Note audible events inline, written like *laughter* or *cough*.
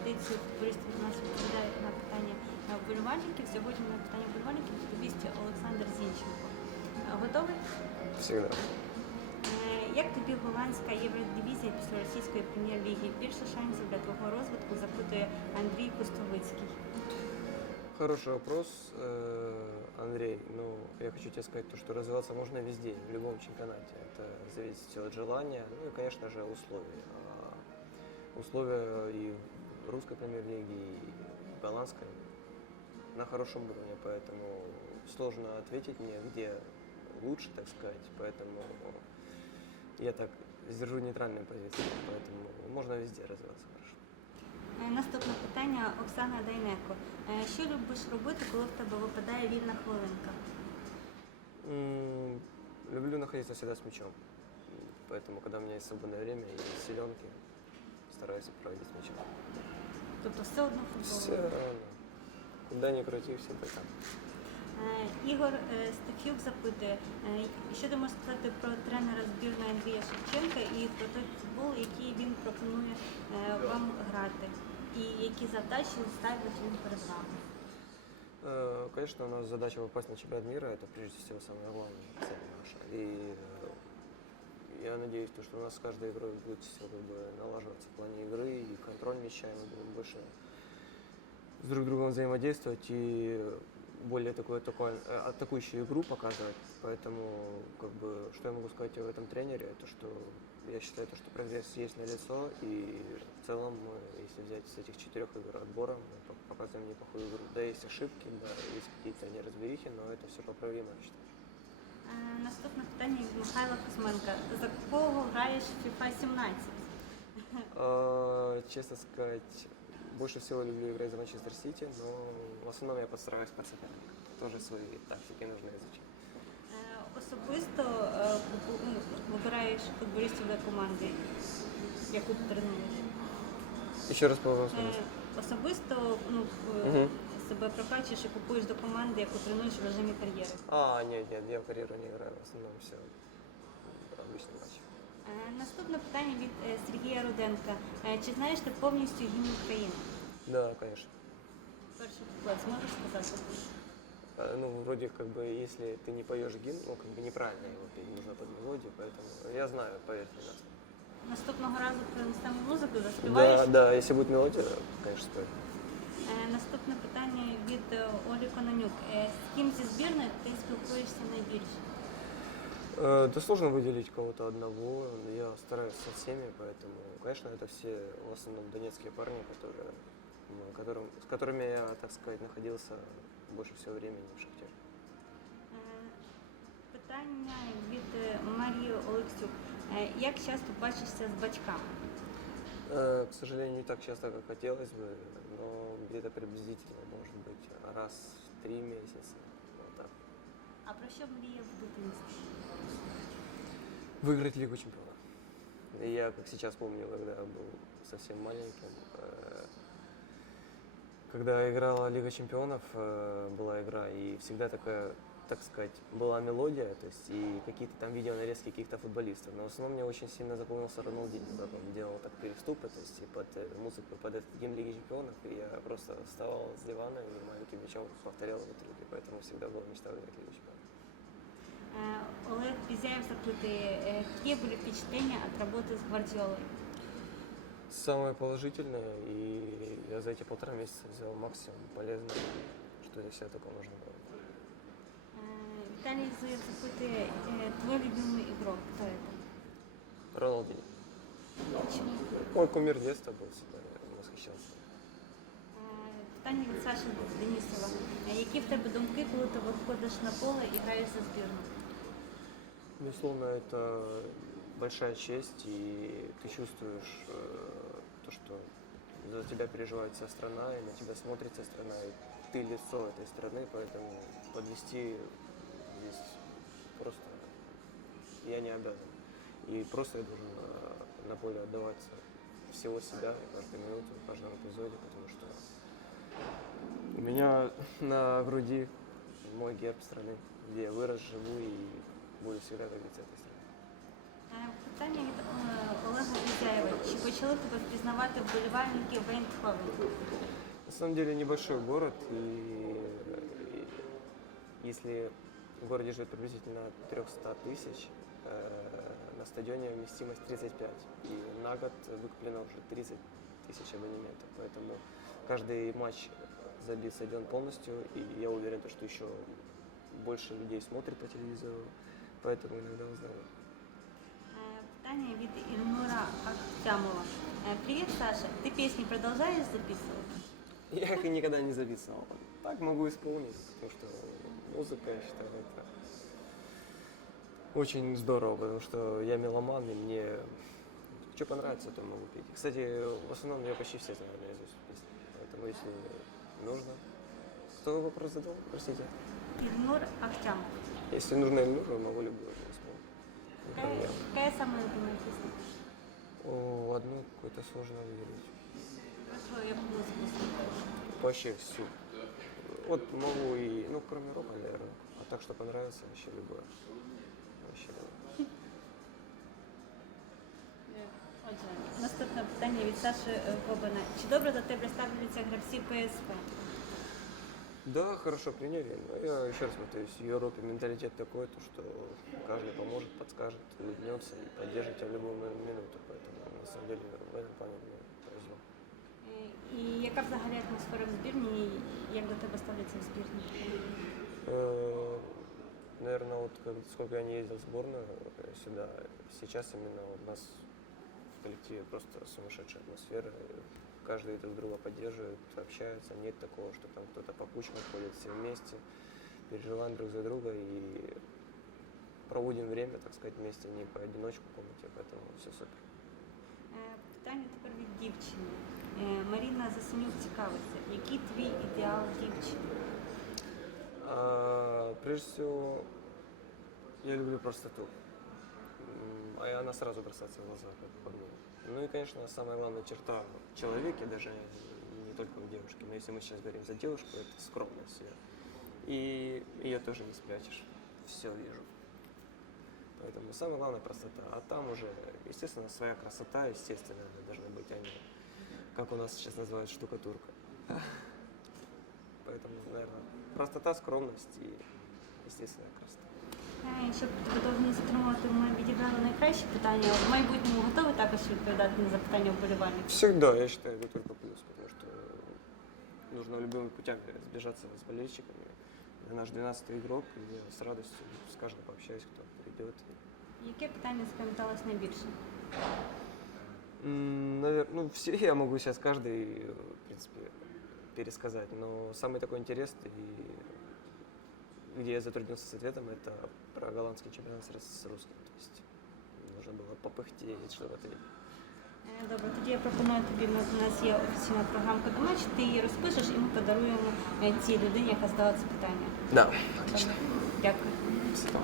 традицію футболісти у нас відповідають на питання е, вболівальників. Сьогодні на питання вболівальників відповість Олександр Зінченко. Е, Готовий? Всегда. Е, Як тобі голландська євродивізія після російської прем'єр-ліги? Більше шансів для твого розвитку запитує Андрій Кустовицький. Хороший вопрос, э, Андрей. Ну, я хочу тебе сказать, то, что развиваться можно везде, в любом чемпионате. Это зависит все от желания, ну и, конечно же, условий. А условия и в русской премьер-лиге, и голландской на хорошем уровне, поэтому сложно ответить мне, где лучше, так сказать. Поэтому я так сдержу нейтральную позицию, поэтому можно везде развиваться хорошо. Е, Наступне питання Оксана Дайнеко. Е, Що любиш робити, коли в тебе випадає вільна хвилинка? М, Люблю находиться всегда с мячом. Поэтому, когда у меня есть свободное время и силенки, стараюсь проводить с мячом. Тобто все одно Все футбол. равно. Куда ни крути, всегда там. Е, Ігор е, Стефюк запитує, е, що ти можеш сказати про тренера збірної Андрія Шевченка і про той футбол, який він пропонує е, вам грати, і які задачі ставить він перед вами? Э, Конечно, у нас задача попасть на чемпионат мира, это прежде всего самая главная цель наша. И э, я надеюсь, то, что у нас с каждой игрой будет все как бы налаживаться в плане игры и контроль мяча, и мы будем больше с друг другом взаимодействовать и более такую атаку- э, атакующую игру показывать. Поэтому, как бы, что я могу сказать об этом тренере, то что я считаю, то, что прогресс есть на лицо, и в целом, мы, если взять с этих четырех игр отбора, мы пок- показываем неплохую игру. Да, есть ошибки, да, есть какие-то неразберихи, но это все поправимо, я считаю. Е, Наступне питання від Михайла Кузьменка. За кого граєш в FIFA 17? А, Честно сказать, больше всего люблю играть за Манчестер Сити, но в основном я подстраиваюсь под соперника. Тоже свои тактики нужно изучить. Е, Особисто е, ну, вибираєш футболістів для команди, яку тренуєш. Еще раз по Е. Особисто ну, Мгм. себе прокачуєш і купуєш до команди, яку тренуєш в режимі кар'єри. А, нет, нет, я в карьеру не играю, в основном все обычный матч. Е, Наступне питання від е, Сергія Руденка. Е, Чи знаєш ти повністю гімн України? Да, конечно. Перший куплет зможеш сказати? А, Ну, вроде как бы, если ты не поешь гимн, ну, как бы неправильно его петь, нужно под мелодию, поэтому я знаю, поверьте нас. Наступного разу принесемо музику, заспіваєш. Да, да, если будет мелодия, конечно, спою. Е, Наступне питання від е, Олі Кононюк. Е, З ким зі збірної ти спілкуєшся найбільше? Э, Да сложно выделить кого-то одного, я стараюсь со всеми, поэтому, конечно, это все в основном донецкие парни, которые, ну, которым, с которыми я, так сказать, находился больше всего времени в Шахтере. Е, Питання від е, Марії Олексюк. Е, Як часто бачишся з батьками? Э, К сожалению, не так часто, как хотелось бы, но где-то приблизительно, может быть, раз в три месяца. Вот так. А про що мріяв в дитинстві? Выиграть Лигу Чемпионов. Я, как сейчас помню, когда был совсем маленьким, э, когда играла Лига Чемпионов, э, была игра, и всегда такая, так сказать, была мелодия, то есть и какие-то там видеонарезки каких-то футболистов. Но в основном мне очень сильно запомнился Роналдинho, как он делал так переступы, то есть и под э, музыку, под этот гимн Лиги Чемпионов, и я просто вставал с дивана и маленьким мячом повторял его трюки, поэтому всегда была мечта выиграть Лигу Чемпионов. Е, Олег Пізяєв запитує, е, які були впечатлення від роботи з Гвардіолою? Самое положительное, и я за эти полтора месяца взял максимум полезного, что для себя только можно было. Е, Віталій Зуєв запитує, е, твій любимий ігрок, хто це? Роналдинho. Чому? Мой кумир детства был всегда, я восхищался. Е, Питання від Саші Денісова. Е, Які в тебе думки, коли ти виходиш на поле і граєш за збірну? Безусловно, это большая честь, и ты чувствуешь э, то, что за тебя переживает вся страна, и на тебя смотрит вся страна, и ты лицо этой страны, поэтому подвести здесь просто я не обязан. И просто я должен э, на поле отдаваться всего себя каждую минуту, в каждом эпизоде, потому что у меня *laughs* на груди мой герб страны, где я вырос, живу и буду всегда гордиться этой страной. Е, Питання від е, Олега Гузяєва. Чи почали тебе впізнавати вболівальники Вейндховен? На самом деле небольшой город, и, и если в городе живет приблизительно 300 тысяч, э, на стадионе вместимость 35, и на год выкуплено уже 30 тысяч абонементов, поэтому каждый матч забит стадион полностью, и я уверен, то, что еще больше людей смотрит по телевизору, поэтому иногда узнаю. Е, Питання від Ільнура Ахтямова. Е, Привіт, Саша. Ти пісні продовжуєш записувати? Я их и никогда не записывал. Так могу исполнить, потому что музыка, я считаю, это очень здорово, потому что я меломан, и мне что понравится, то могу петь. Кстати, в основном я почти все знаю наизусть песни, поэтому если нужно... Кто вопрос задал? Простите. Ільнур Ахтямов. Если нужно Эльнуру, могу любую исполнить. Не Яка, проблема. яка саме любима пісня? О, одну какую-то сложно выделить. Прошу, я музику слухаю. Вообще всю Вот могу и, ну, кроме рока, наверное. А так, что понравится, вообще любое. Вообще любое. Е, Отже, наступне питання від Саші е, Гобина. Чи добре до тебе ставляться гравці ПСВ? Да, хорошо приняли. Но я еще раз повторюсь, в Европе менталитет такой, то, что каждый поможет, подскажет, улыбнется и поддержит тебя в любую ми- минуту. Поэтому, на самом деле, в этом плане мне повезло. Е, І яка взагалі атмосфера в збірні? і Як до тебе ставляться в збірні? Э, Наверное, вот сколько я не ездил в сборную э, сюда, сейчас именно у нас в коллективе просто сумасшедшая атмосфера. Каждый друг друга поддерживает, общается. Нет такого, что там кто-то по кучам ходит все вместе, переживаем друг за друга и проводим время, так сказать, вместе, не поодиночку в комнате, поэтому все супер Е, Питання тепер від дівчини. Е, Маріна Засенюк цікавиться, який твій ідеал дівчини? А, прежде всего, я люблю простоту. М, А и она сразу бросается в глаза, как по мне. Ну и, конечно, самая главная черта в человеке, даже не только в девушке, но если мы сейчас говорим за девушку, это скромность ее. И ее тоже не спрячешь. Все вижу. Поэтому самое главное простота. А там уже, естественно, своя красота, естественно, она должна быть, а не, как у нас сейчас называют, штукатурка. Поэтому, наверное, простота, скромность и естественная красота. Е, Щоб тебе довго не затримувати, ми відібрали найкращі питання. В майбутньому готові також відповідати на запитання вболівальників? Всегда, я считаю, это только плюс, потому что нужно любыми путями сближаться с болельщиками. Я наш 12-й игрок, и я с радостью с каждым пообщаюсь, кто придет. Яке питання запам'яталось найбільше? Наверное, ну, все я могу сейчас каждый, в принципе, пересказать, но самый такой интересный, и где я затруднился с ответом, это про голландский чемпионат с русским. То есть нужно было попыхтеть, чтобы ответить. Е, Добре, тоді я пропоную тобі. У нас є офіційна програмка «Домач», ти її розпишеш і ми подаруємо е, цій людині, яка задала це питання. Да, отлично. Дякую. Спасибо.